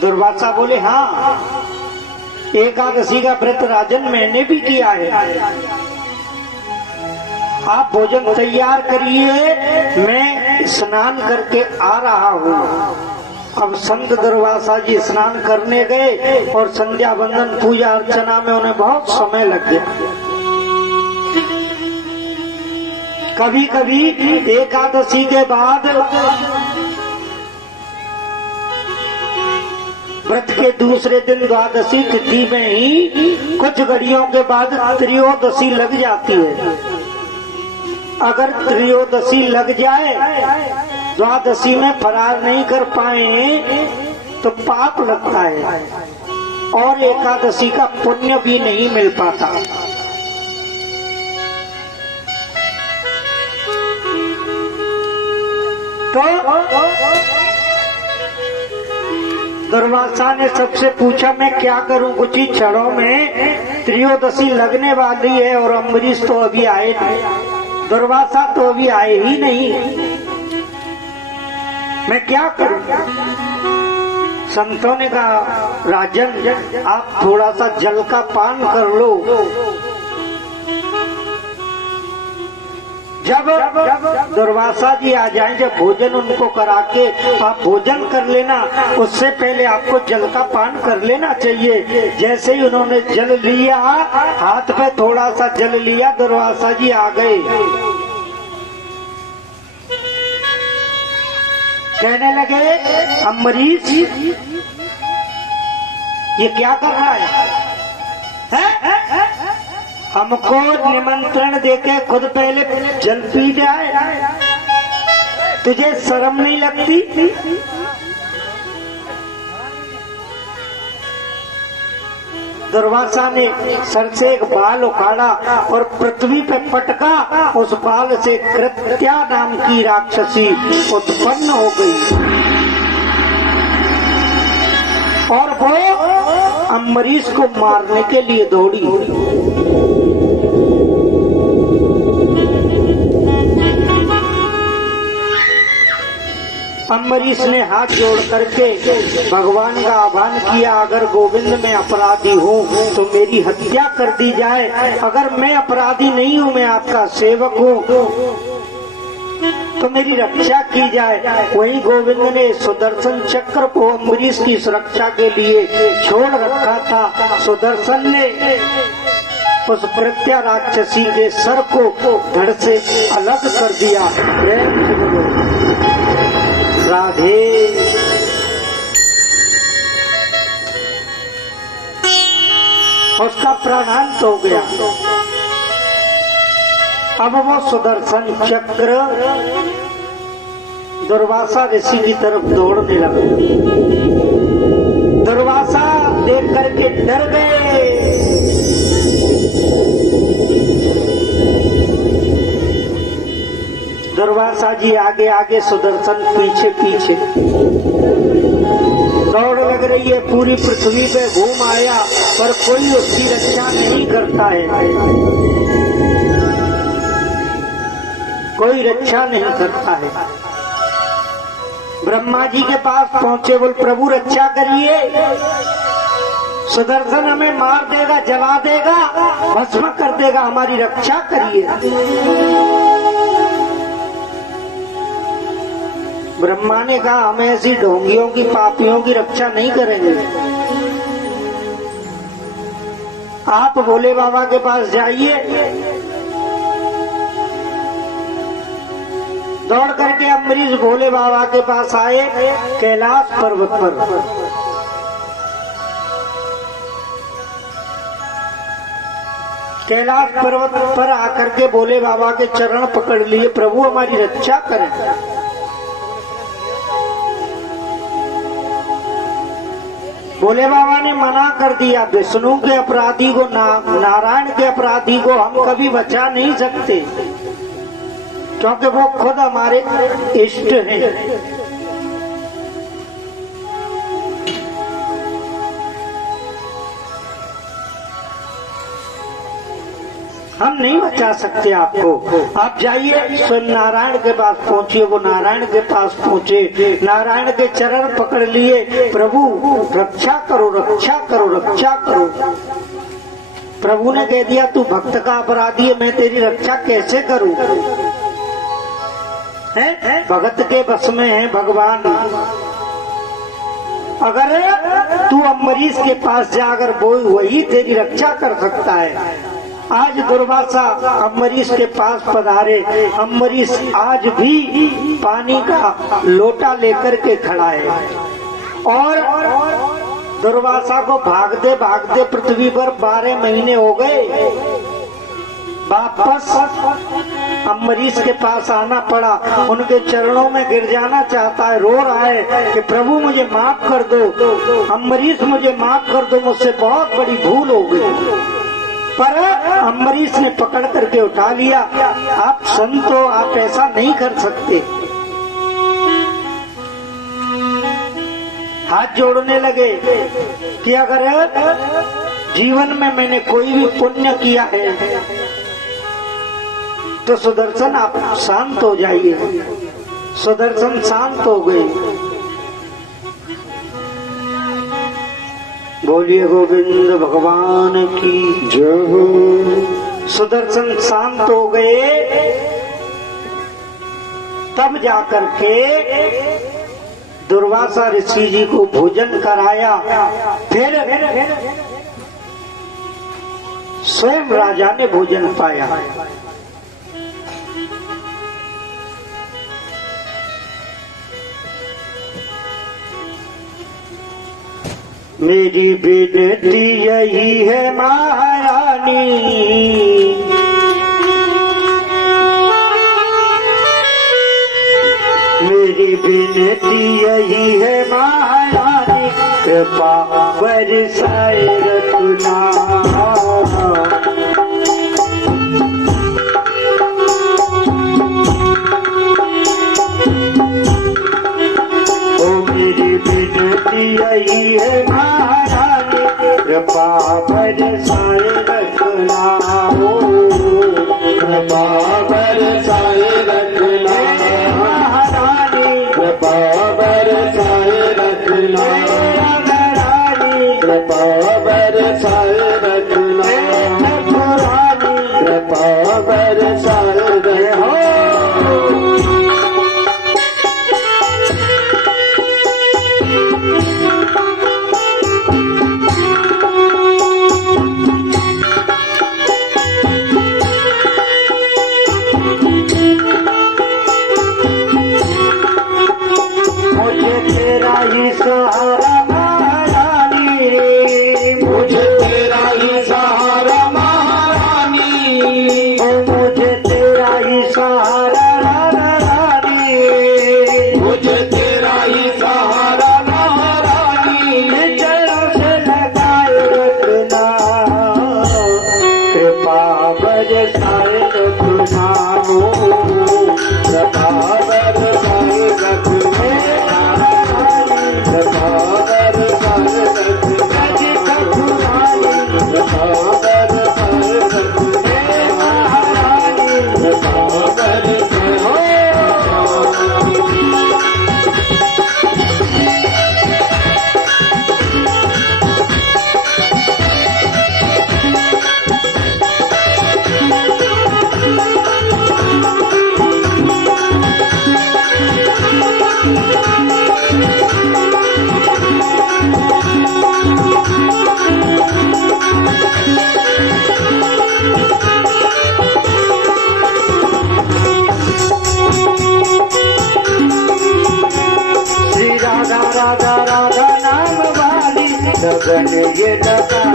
दुर्वासा बोले हाँ, एकादशी का व्रत राजन मैंने भी किया है। आप भोजन तैयार करिए, मैं स्नान करके आ रहा हूँ। अब संत दुर्वासा जी स्नान करने गए और संध्या वंदन पूजा अर्चना में उन्हें बहुत समय लग गया। कभी कभी एकादशी के बाद व्रत के दूसरे दिन द्वादशी तिथि में ही कुछ घड़ियों के बाद त्रयोदशी लग जाती है। अगर त्रयोदशी लग जाए, द्वादशी में फरार नहीं कर पाए तो पाप लगता है और एकादशी का पुण्य भी नहीं मिल पाता। तो दुर्वासा ने सबसे पूछा मैं क्या करूं, कुछ ही क्षणों में त्रयोदशी लगने वाली है और अम्बरीश तो अभी आए नहीं, दुर्वासा तो अभी आए ही नहीं, मैं क्या करूं। संतों ने कहा राजन आप थोड़ा सा जल का पान कर लो। जब दुर्वासा जी आ जाएं, जब भोजन उनको करा के आप भोजन कर लेना, उससे पहले आपको जल का पान कर लेना चाहिए। जैसे ही उन्होंने जल लिया, हाथ पे थोड़ा सा जल लिया, दुर्वासा जी आ गए। कहने लगे अम्बरीश ये क्या कर रहा है? हमको निमंत्रण देके खुद पहले जल पी जाए, तुझे शर्म नहीं लगती? दुर्वासा ने सर से एक बाल उखाड़ा और पृथ्वी पे पटका, उस बाल से कृत्या नाम की राक्षसी उत्पन्न हो गई और वो अम्बरीश को मारने के लिए दौड़ी। अम्बरीश ने हाथ जोड़ करके भगवान का आह्वान किया, अगर गोविंद में अपराधी हूँ तो मेरी हत्या कर दी जाए, अगर मैं अपराधी नहीं हूँ, मैं आपका सेवक हूँ, तो मेरी रक्षा की जाए। वही गोविंद ने सुदर्शन चक्र को अम्बरीश की सुरक्षा के लिए छोड़ रखा था। सुदर्शन ने उस प्रत्या राक्षसी के सर को धड़ से अलग कर दिया। राधे उसका प्राणांत हो गया। अब वो सुदर्शन चक्र दुर्वासा ऋषि की तरफ दौड़ने लगा। दुर्वासा देख करके डर गए। दुर्वासा जी आगे आगे, सुदर्शन पीछे पीछे। दौड़ लग रही है, पूरी पृथ्वी पे घूम आया पर कोई उसकी रक्षा नहीं करता है, कोई रक्षा नहीं करता है। ब्रह्मा जी के पास पहुंचे, बोल प्रभु रक्षा करिए, सुदर्शन हमें मार देगा, जला देगा, भस्म कर देगा, हमारी रक्षा करिए। ब्रह्मा ने कहा हम ऐसी ढोंगियों की, पापियों की रक्षा नहीं करेंगे। आप भोले बाबा के पास जाइए। दौड़ करके अम्बरीश भोले बाबा के पास आए कैलाश पर्वत पर। कैलाश पर्वत पर आकर के भोले बाबा के चरण पकड़ लिए, प्रभु हमारी रक्षा करें। भोले बाबा ने मना कर दिया, विष्णु के अपराधी को, नारायण के अपराधी को हम कभी बचा नहीं सकते, क्योंकि वो खुद हमारे इष्ट हैं। हम नहीं बचा सकते आपको। आप जाइए स्वयं नारायण के पास पहुँचिए। वो नारायण के पास पहुँचे, नारायण के चरण पकड़ लिए, प्रभु रक्षा करो, रक्षा करो, रक्षा करो। प्रभु ने कह दिया तू भक्त का अपराधी है, मैं तेरी रक्षा कैसे करूं? है भगत के बस में है भगवान। अगर तू अम्बरीश के पास जा, अगर वही तेरी रक्षा कर सकता है। आज दुर्वासा अम्बरीश के पास पधारे। अम्बरीश आज भी पानी का लोटा लेकर के खड़ा है और दुर्वासा को भागते भागते पृथ्वी पर 12 महीने हो गए। वापस अम्बरीश के पास आना पड़ा, उनके चरणों में गिर जाना चाहता है, रो रहा है कि प्रभु मुझे माफ कर दो, अम्बरीश मुझे माफ कर दो, मुझसे बहुत बड़ी भूल हो गई। पर अम्बरीश ने पकड़ करके उठा लिया। आप संत हो, आप ऐसा नहीं कर सकते। हाथ जोड़ने लगे कि अगर जीवन में मैंने कोई भी पुण्य किया है तो सुदर्शन आप शांत हो जाइए। सुदर्शन शांत हो गए। बोलिए गोविंद भगवान की जय। सुदर्शन शांत हो गए। तब जाकर के दुर्वासा ऋषि जी को भोजन कराया। फिर स्वयं राजा ने भोजन पाया। मेरी विनती यही है महारानी, मेरी विनती यही है महारानी, कृपा बरसाए रखना। ओ मेरी विनती यही है महारानी, कृपा बरसाए रखना। ओ कृपा बरसाए रखना महारानी, कृपा बरसाए रखना। कृपा बरसाए रखना कृपा बरसाए रखना। मुझे तेरा ही सहारा महारानी, मुझे तेरा ही सहारा महारानी, मुझे तेरा ही सहारा रानी, मुझे तेरा ही सहारा महारानी। चरणों से लगाए रखना, कृपा बरसाए रखना। कृपा बरसाए रखना, राधा राधा नाम वाली लगन ये लगा